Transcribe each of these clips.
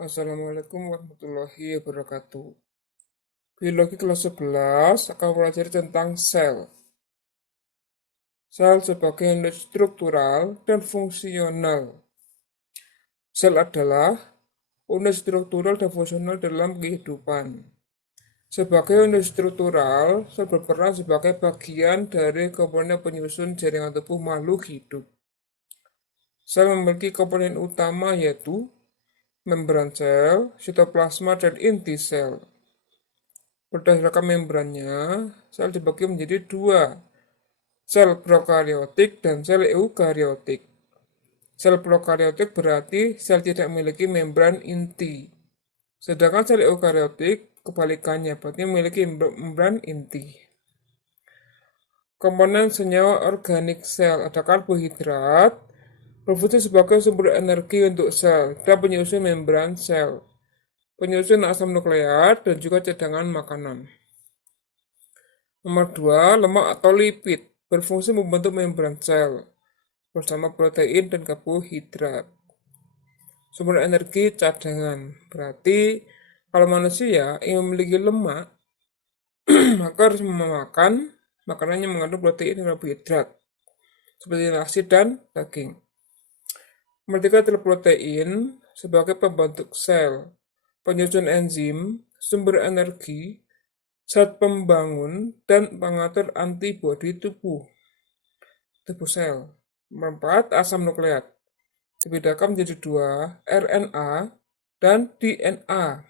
Assalamualaikum warahmatullahi wabarakatuh. Biologi kelas 11 akan mempelajari tentang sel. Sel sebagai unit struktural dan fungsional. Sel adalah unit struktural dan fungsional dalam kehidupan. Sebagai unit struktural, sel berperan sebagai bagian dari komponen penyusun jaringan tubuh makhluk hidup. Sel memiliki komponen utama yaitu membran sel, sitoplasma, dan inti sel. Berdasarkan membrannya, sel dibagi menjadi dua, sel prokariotik dan sel eukariotik. Sel prokariotik berarti sel tidak memiliki membran inti. Sedangkan sel eukariotik kebalikannya, berarti memiliki membran inti. Komponen senyawa organik sel ada karbohidrat, berfungsi sebagai sumber energi untuk sel dan penyusun membran sel, penyusun asam nukleat, dan juga cadangan makanan. Nomor 2, lemak atau lipid berfungsi membentuk membran sel bersama protein dan karbohidrat. Sumber energi cadangan berarti kalau manusia ingin memiliki lemak maka harus memakan makanan yang mengandung protein dan karbohidrat seperti nasi dan daging. Nomor 3, protein sebagai pembentuk sel, penyusun enzim, sumber energi, zat pembangun, dan pengatur antibodi tubuh sel. Nomor 4, asam nukleat. Dibedakan menjadi dua, RNA dan DNA.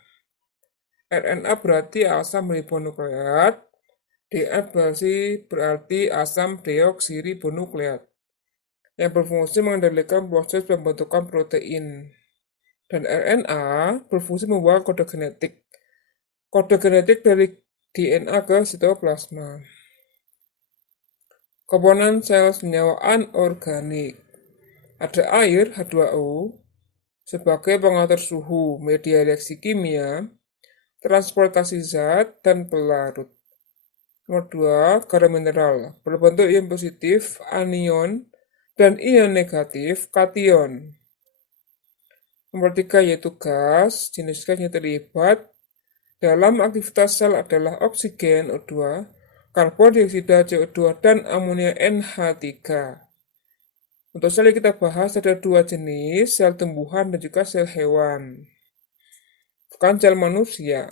RNA berarti asam ribonukleat, DNA berarti asam deoksiribonukleat, yang berfungsi mengendalikan proses pembentukan protein. Dan RNA berfungsi membawa kode genetik. Kode genetik dari DNA ke sitoplasma. Komponen sel senyawa anorganik. Ada air H2O sebagai pengatur suhu, media reaksi kimia, transportasi zat, dan pelarut. Nomor 2, garam mineral berbentuk ion positif, anion, dan ion negatif, kation. Nomor 3 yaitu gas, jenis gas yang terlibat dalam aktivitas sel adalah oksigen O2, karbon dioksida CO2, dan amonia NH3. Untuk sel yang kita bahas ada dua jenis, sel tumbuhan dan juga sel hewan. Bukan sel manusia.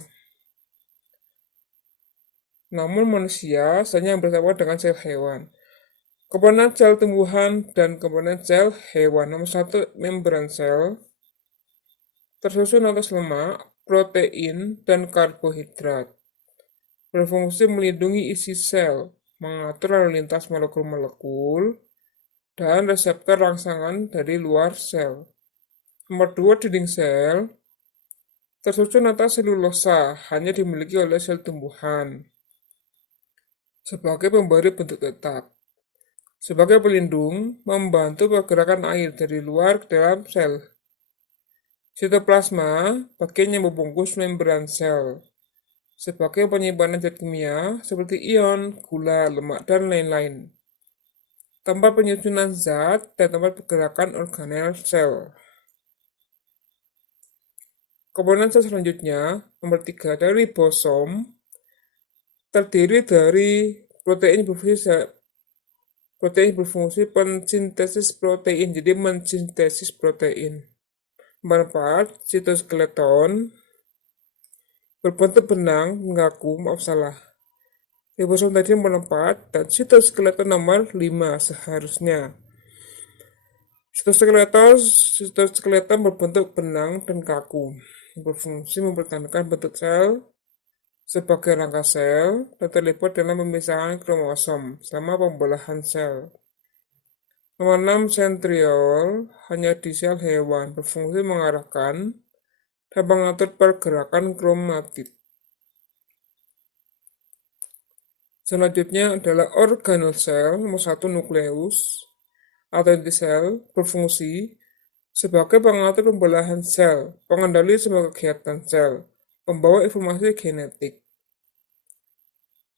Namun manusia selnya bersama dengan sel hewan. Komponen sel tumbuhan dan komponen sel hewan. Nomor 1, membran sel. Tersusun atas lemak, protein, dan karbohidrat. Berfungsi melindungi isi sel, mengatur lalu lintas molekul-molekul, dan reseptor rangsangan dari luar sel. Nomor 2, dinding sel. Tersusun atas selulosa, hanya dimiliki oleh sel tumbuhan. Sebagai pemberi bentuk tetap. Sebagai pelindung, membantu pergerakan air dari luar ke dalam sel. Sitoplasma, bagian yang membungkus membran sel. Sebagai penyimpanan zat kimia seperti ion, gula, lemak, dan lain-lain. Tempat penyusunan zat dan tempat pergerakan organel sel. Komponen sel selanjutnya, nomor 3, dari ribosom, terdiri dari protein pensintesis protein, jadi mensintesis protein. Nomor 4, sitoskeleton, berbentuk benang, ribosom tadi nomor 4, dan sitoskeleton nomor 5 seharusnya. Sitoskeleton berbentuk benang dan kaku, berfungsi mempertahankan bentuk sel sebagai rangka sel dan terlibat dalam pemisahan kromosom selama pembelahan sel. Nomor 6, sentriol, hanya di sel hewan, berfungsi mengarahkan dan mengatur pergerakan kromatid. Selanjutnya adalah organel sel, nomor 1, nukleus atau inti sel, berfungsi sebagai pengatur pembelahan sel, pengendali semua kegiatan sel, pembawa informasi genetik.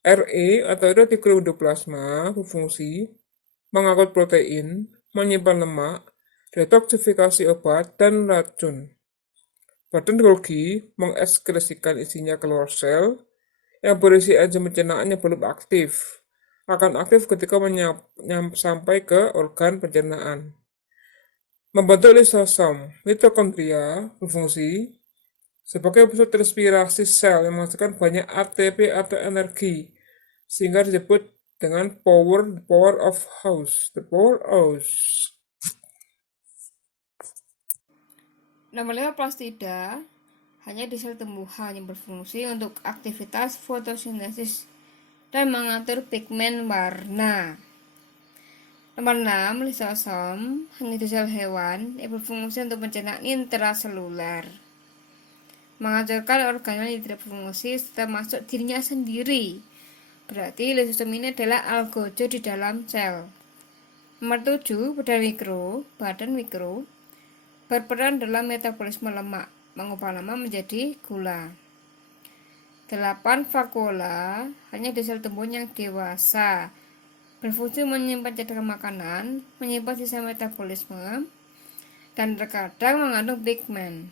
RE atau retikulum endoplasma berfungsi mengangkut protein, menyimpan lemak, detoksifikasi obat, dan racun. Badan Golgi mengekskresikan isinya keluar sel yang berisi enzim pencernaan yang belum aktif. Akan aktif ketika sampai ke organ pencernaan. Membantu lisosom, mitokondria berfungsi sebagai pusat respirasi sel yang menghasilkan banyak ATP atau energi, sehingga disebut dengan power of house, the power house. Nomor 5, plastida hanya di sel tumbuhan yang berfungsi untuk aktivitas fotosintesis dan mengatur pigmen warna. Nomor 6, lisosom hanya di sel hewan yang berfungsi untuk pencernaan intraseluler, menghancurkan organel yang tidak berfungsi serta masuk dirinya sendiri. Berarti lisosom ini adalah algojo di dalam sel. Nomor 7, badan mikro berperan dalam metabolisme lemak, mengubah lemak menjadi gula. 8, vakuola hanya di sel tumbuhan yang dewasa, berfungsi menyimpan cadangan makanan, menyimpan sisa metabolisme, dan terkadang mengandung pigmen.